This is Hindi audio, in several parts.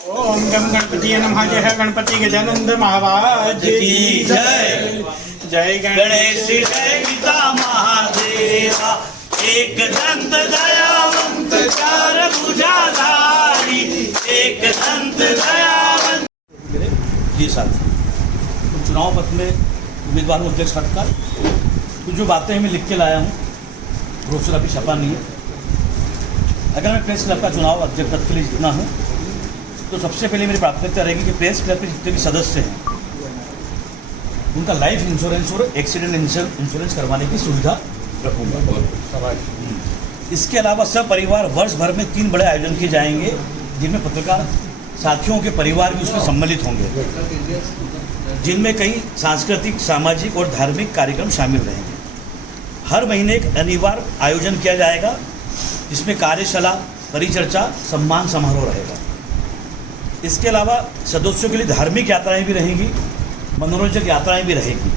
ओम गम गणपति नमः। जय है गणपति गजानंद महाराज की जय। जय गणेश जय पिता महादेवा, एक दंत दयावंत चार भुजाधारी, एक दंत दयावंत। जी साथी, तो चुनाव पत्र में उम्मीदवार हूँ अध्यक्ष पद का। तो जो बातें मैं लिख के लाया हूँ ब्रोशर अभी छपा नहीं है। अगर मैं प्रेस क्लब का चुनाव अध्यक्ष पद के लिए जीतना हूँ तो सबसे पहले मेरी प्राथमिकता रहेगी कि प्रेस क्लब के जितने भी सदस्य हैं उनका लाइफ इंश्योरेंस और एक्सीडेंट इंश्योरेंस करवाने की सुविधा रखूंगा। इसके अलावा सब परिवार वर्ष भर में 3 बड़े आयोजन किए जाएंगे जिनमें पत्रकार साथियों के परिवार भी उसमें सम्मिलित होंगे, जिनमें कई सांस्कृतिक, सामाजिक और धार्मिक कार्यक्रम शामिल रहेंगे। हर महीने एक अनिवार्य आयोजन किया जाएगा जिसमें कार्यशाला, परिचर्चा, सम्मान समारोह रहेगा। इसके अलावा सदस्यों के लिए धार्मिक यात्राएं भी रहेंगी, मनोरंजक यात्राएं भी रहेगी।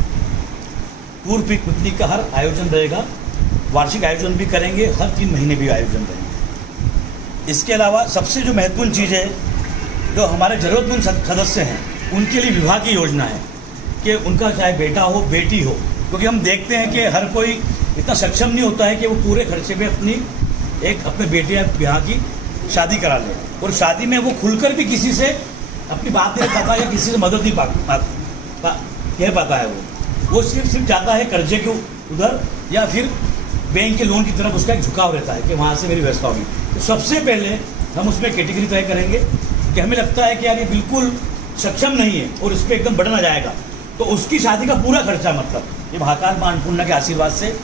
टूर पिकनिक का हर आयोजन रहेगा, वार्षिक आयोजन भी करेंगे, हर 3 महीने भी आयोजन रहेंगे। इसके अलावा सबसे जो महत्वपूर्ण चीज़ है, जो हमारे ज़रूरतमंद सदस्य हैं उनके लिए विवाह की योजना है कि उनका चाहे बेटा हो बेटी हो, क्योंकि हम देखते हैं कि हर कोई इतना सक्षम नहीं होता है कि वो पूरे खर्चे में अपने बेटे या ब्याह की शादी करा ले, और शादी में वो खुलकर भी किसी से अपनी बात नहीं पाता या किसी से मदद नहीं कह पाता है। वो सिर्फ चाहता है कर्जे के उधर या फिर बैंक के लोन की तरफ उसका एक झुकाव रहता है कि वहाँ से मेरी व्यवस्था होगी। तो सबसे पहले हम उसमें कैटेगरी तय करेंगे कि हमें लगता है कि यार ये बिल्कुल सक्षम नहीं है और इस पर एकदम बढ़ना जाएगा, तो उसकी शादी का पूरा खर्चा, मतलब ये महाकाल मां अन्नपूर्णा के आशीर्वाद से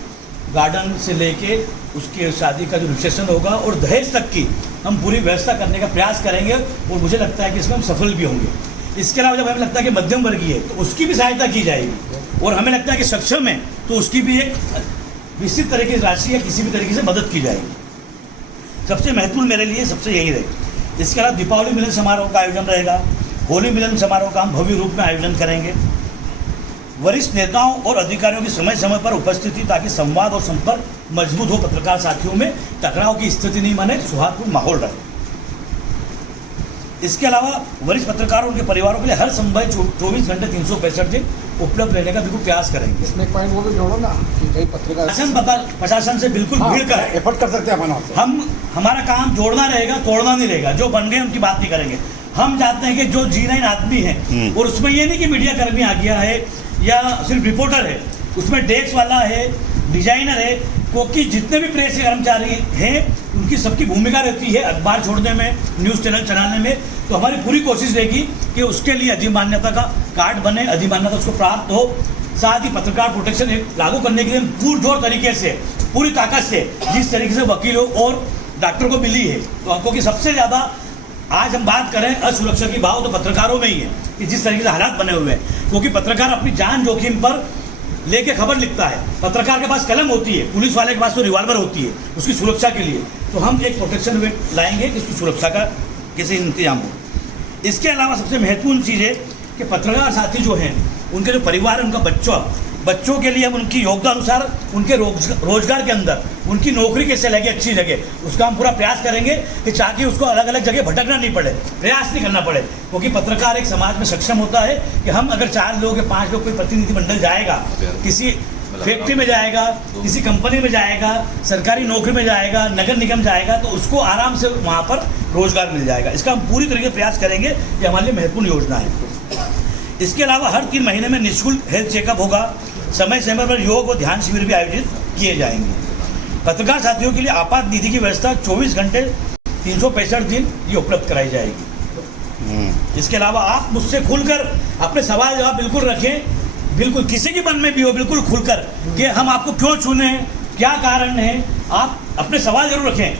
गार्डन से लेके उसके शादी का जो रिसेप्शन होगा और दहेज तक की हम पूरी व्यवस्था करने का प्रयास करेंगे, और मुझे लगता है कि इसमें हम सफल भी होंगे। इसके अलावा जब हमें लगता है कि मध्यम वर्गीय है तो उसकी भी सहायता की जाएगी, और हमें लगता है कि सक्षम है तो उसकी भी एक निश्चित तरह की राशि या किसी भी तरीके से मदद की जाएगी। सबसे महत्वपूर्ण मेरे लिए सबसे यही रहेगा। इसके अलावा दीपावली मिलन समारोह का आयोजन रहेगा, होली मिलन समारोह का हम भव्य रूप में आयोजन करेंगे। वरिष्ठ नेताओं और अधिकारियों की समय समय पर उपस्थिति, ताकि संवाद और संपर्क मजबूत हो, पत्रकार साथियों में टकराव की स्थिति नहीं बने, सौहार्दपूर्ण माहौल रहे। इसके अलावा वरिष्ठ पत्रकारों उनके परिवारों के लिए हर संभव 24 घंटे 365 दिन उपलब्ध रहने का बिल्कुल प्रयास करेंगे। इसमें एक पॉइंट वो भी जोड़ो ना कि कई पत्रकार प्रशासन से बिल्कुल भीड़ कर एफर्ट कर सकते हैं। हमारा काम जोड़ना रहेगा, तोड़ना नहीं रहेगा। जो बन गए उनकी बात नहीं करेंगे। हम चाहते हैं कि जो G9 आदमी है, और उसमें ये नहीं कि मीडिया कर्मी आ गया है या सिर्फ रिपोर्टर है, उसमें डेस्क वाला है, डिजाइनर है, क्योंकि जितने भी प्रेस के कर्मचारी हैं उनकी सबकी भूमिका रहती है अखबार छोड़ने में, न्यूज़ चैनल चलाने में। तो हमारी पूरी कोशिश रहेगी कि उसके लिए अधिमान्यता का कार्ड बने, अधिमान्यता उसको प्राप्त हो। साथ ही पत्रकार प्रोटेक्शन एक्ट लागू करने के लिए पुरजोर तरीके से, पूरी ताकत से, जिस तरीके से वकीलों और डॉक्टर को मिली है, तो क्योंकि सबसे ज़्यादा आज हम बात करें असुरक्षा की भाव तो पत्रकारों में ही है कि जिस तरीके से हालात बने हुए हैं, क्योंकि पत्रकार अपनी जान जोखिम पर लेके खबर लिखता है। पत्रकार के पास कलम होती है, पुलिस वाले के पास तो रिवॉल्वर होती है उसकी सुरक्षा के लिए। तो हम एक प्रोटेक्शन लाएंगे कि उसकी सुरक्षा का किसी इंतजाम हो। इसके अलावा सबसे महत्वपूर्ण चीज़ है कि पत्रकार साथी जो हैं उनके जो परिवार है, उनका बच्चों के लिए हम उनकी योग्यता अनुसार उनके रोजगार के अंदर उनकी नौकरी कैसे लगे अच्छी जगह, उसका हम पूरा प्रयास करेंगे कि ताकि उसको अलग अलग जगह भटकना नहीं पड़े, प्रयास नहीं करना पड़े। क्योंकि पत्रकार एक समाज में सक्षम होता है कि हम अगर 4 लोग या 5 लोग कोई प्रतिनिधिमंडल जाएगा, किसी फैक्ट्री में जाएगा, किसी कंपनी में जाएगा, सरकारी नौकरी में जाएगा, नगर निगम जाएगा, तो उसको आराम से वहाँ पर रोजगार मिल जाएगा। इसका हम पूरी तरीके से प्रयास करेंगे, ये हमारे लिए महत्वपूर्ण योजना है। इसके अलावा हर 3 महीने में निःशुल्क हेल्थ चेकअप होगा। समय समय पर योग और ध्यान शिविर भी आयोजित किए जाएंगे। पत्रकार साथियों के लिए आपात निधि की व्यवस्था 24 घंटे 365 दिन ये उपलब्ध कराई जाएगी। इसके अलावा आप मुझसे खुलकर अपने सवाल जवाब बिल्कुल रखें, बिल्कुल किसी के मन में भी हो, बिल्कुल खुलकर कि हम आपको क्यों चुने, क्या कारण है, आप अपने सवाल जरूर रखें।